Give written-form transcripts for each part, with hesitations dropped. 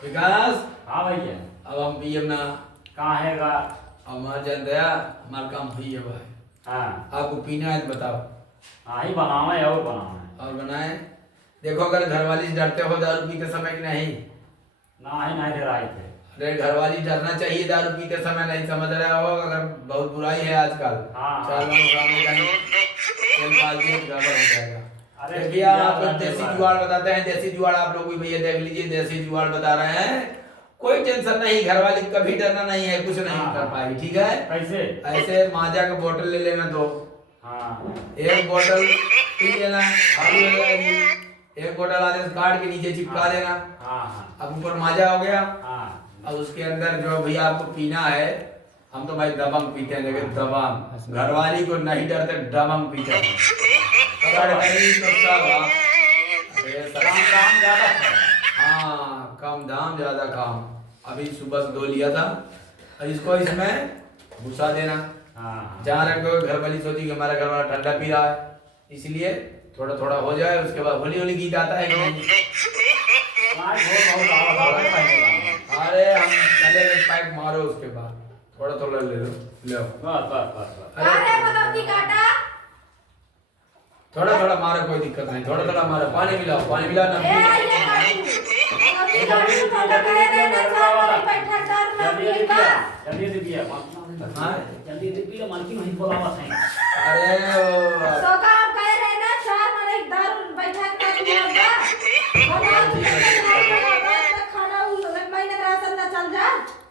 विकास। हाँ भैया। अब हम पियम ना। कहाँ है गा? अब हमारे जान दया हमारा काम हुई है भाई। हाँ आपको पीना है तो बताओ। हाँ ही बनावे और बनावे। और बनाए। देखो अगर घरवाली से डरते हो दारू पीते समय कि नहीं? ना ही नहीं डराए थे। अरे घरवाली डरना चाहिए दारू पीते समय, नहीं समझ रहे हो? अगर बहुत बुराई है आजकल। हाँ, चार लोग सामने कहीं तेल डाल दिए तो गड़बड़ हो जाएगा। अरे देखिए आप यार, देसी धन्यवाद। जुगाड़ बताते हैं, देसी जुगाड़ आप लोग भी भैया देख लीजिए, देसी जुगाड़ बता रहे हैं। कोई टेंशन नहीं, घरवाली कभी डरना नहीं है, कुछ नहीं हाँ, कर हाँ। पाएगी, ठीक है? कैसे? ऐसे माजा का बोतल ले लेना दो। हाँ एक बोतल पी लेना, खाली हो जाएगी। एक बोतल आधे से काट के नीचे चिपका देना। हाँ हाँ अब ऊपर माजा हो गया। हाँ। अब उसके अंदर जो भी आपको पीना है, हम तो भाई दबंग पीते हैं, लेकिन दबंग घरवाली को नहीं डरते, दबंग पीते हैं। काम काम ज्यादा है। हाँ कम दाम ज्यादा काम। अभी सुबह से 2 लिया था और इसको इसमें घुसा देना। हाँ जहाँ रखो घर वाली सोची कि हमारा घर वाला ठंडा पी रहा है, इसलिए थोड़ा थोड़ा हो जाए, उसके बाद होली होली गीत आता है कि नहीं? अरे हम पहले पैक मारो, उसके बाद थोड़ा थोड़ा ले लो। लो बस बस बस बस। थोड़ा थोड़ा मारो, कोई दिक्कत नहीं, थोड़ा थोड़ा मारो। पानी मिलाओ, पानी मिला ना। जल्दी से पिया। हाँ? जल्दी से पिया, मन की नहीं बोलावा सही। अरे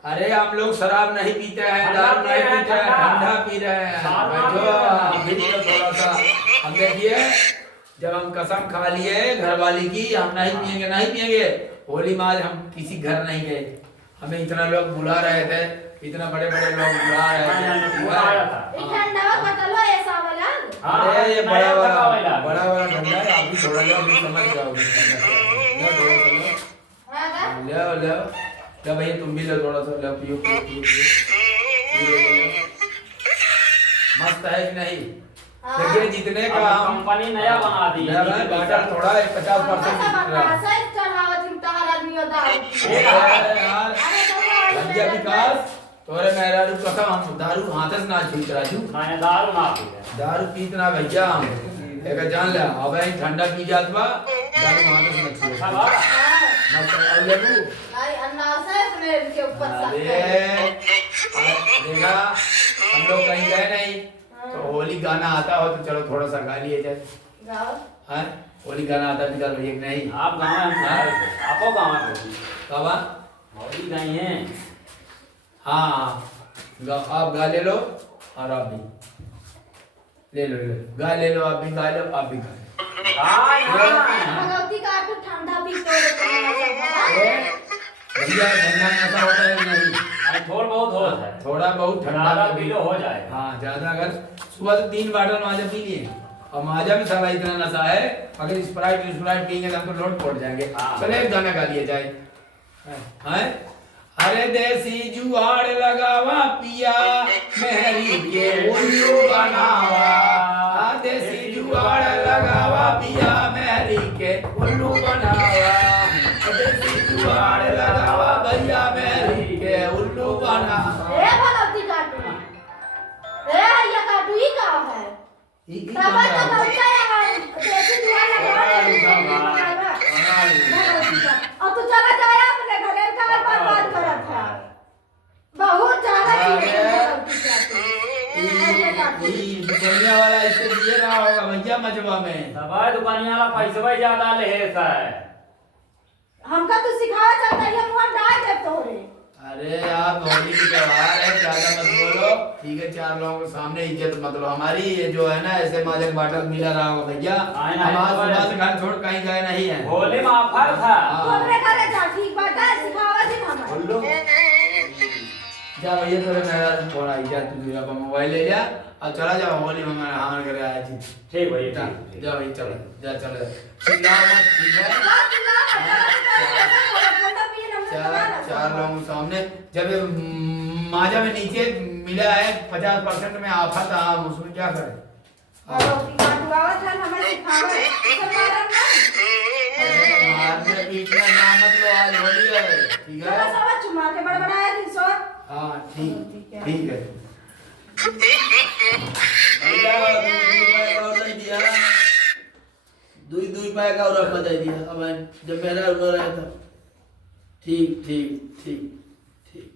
अरे हम लोग शराब नहीं पीते हैं, दारू नहीं पीते हैं, ठंडा पी रहे हैं। बैठो बैठो थोड़ा सा। अब देखिए जब हम कसम खा लिए घरवाली की हम नहीं पिएंगे, नहीं पिएंगे। होली में आज हम किसी घर नहीं गए, हमें इतना लोग बुला रहे थे, इतना बड़े बड़े लोग बुला रहे थे। अरे ये बड़ा बड़ा ठंडा है, आप भी थोड़ा लो, भी समझ जाओगे। लो लो लो भैया, तुम भी लो थोड़ा सा, लो पियो पियो पियो पियो। मस्त है कि नहीं? देखिए जितने का हम कंपनी नया बना दी है। बाटा थोड़ा 50% यार भैया विकास, तोरे मेरा कसम हम दारू हाथ से ना छूट राजू। मैं दारू ना पी। दारू पीतना भैया हम एक जान ले। अब ठंडा पी जात बा, दारू हाथ से ना छूट। मस्त और लेबू देखा, हम लोग कहीं गए नहीं तो होली गाना आता हो तो चलो थोड़ा सा गा लिए जाए। हाँ होली गाना आता भी भैया नहीं? आप गाँव में आपो गाँव में कब होली गई हैं? हाँ आप गा ले लो और आप भी ले लो, गा ले लो, आप भी गा लो, आप भी गा लो। भैया ठंडा नशा होता है नहीं? थोड़ा बहुत होता है। थोड़ा बहुत ठंडा पी लो हो जाए। हाँ ज्यादा अगर सुबह से 3 बॉटल माजा पी लिए और माजा में साला इतना नशा है, अगर स्प्राइट पियेंगे तो हम तो लोट पड़ जाएंगे। चले एक गाना गा लिया जाए। हैं? अरे देसी जुगाड़ लगावा पिया मेहरी के उल्लू बनावा। देसी जुगाड़ लगावा पिया मेहरी के उल्लू बनावा। देसी जुगाड़ लगावा भैया मेहरी के उल्लू बनावा। दुनिया वाला इससे दिए रहा होगा भैया मजबा में। दवाई दुकानिया वाला पैसा ज्यादा ले है। हमका तो सिखावा चाहता है, हम वहां डाल दे तोरे। अरे आप होली की त्योहार है, ज्यादा मत बोलो, ठीक है? 4 लोगों के सामने इज्जत मत लो हमारी। ये जो है ना ऐसे माजक बाटल मिला रहा होगा भैया। हम आज सुबह से घर छोड़ कहीं गए नहीं है। होली में ऑफर था। तोरे घरे जा, ठीक बात है, सिखावा जी हमें। जा भैया तेरे मेरा फोन आई, जा तू अपना मोबाइल ले लिया और चला जा होली में। मैं हमारे घर आया थी। ठीक भैया जा भाई चलो, जा चलो चिल्लाओ मत, ठीक है? 4 लोगों के सामने जब माजा में नीचे मिला है 50% में ऑफर था, हम उसमें क्या करें? हमें सिखावा मारने पीटने ना मत लो, आज होली है, ठीक है? चलो सब चुमा के बड़बड़ाया दिन सो। हाँ ठीक ठीक है। ठीक है। भैया, दूध पाए का और नहीं दिया, दूध पाए का और बता दिया अब जब मेरा हुआ रहा था। ठीक ठीक ठीक।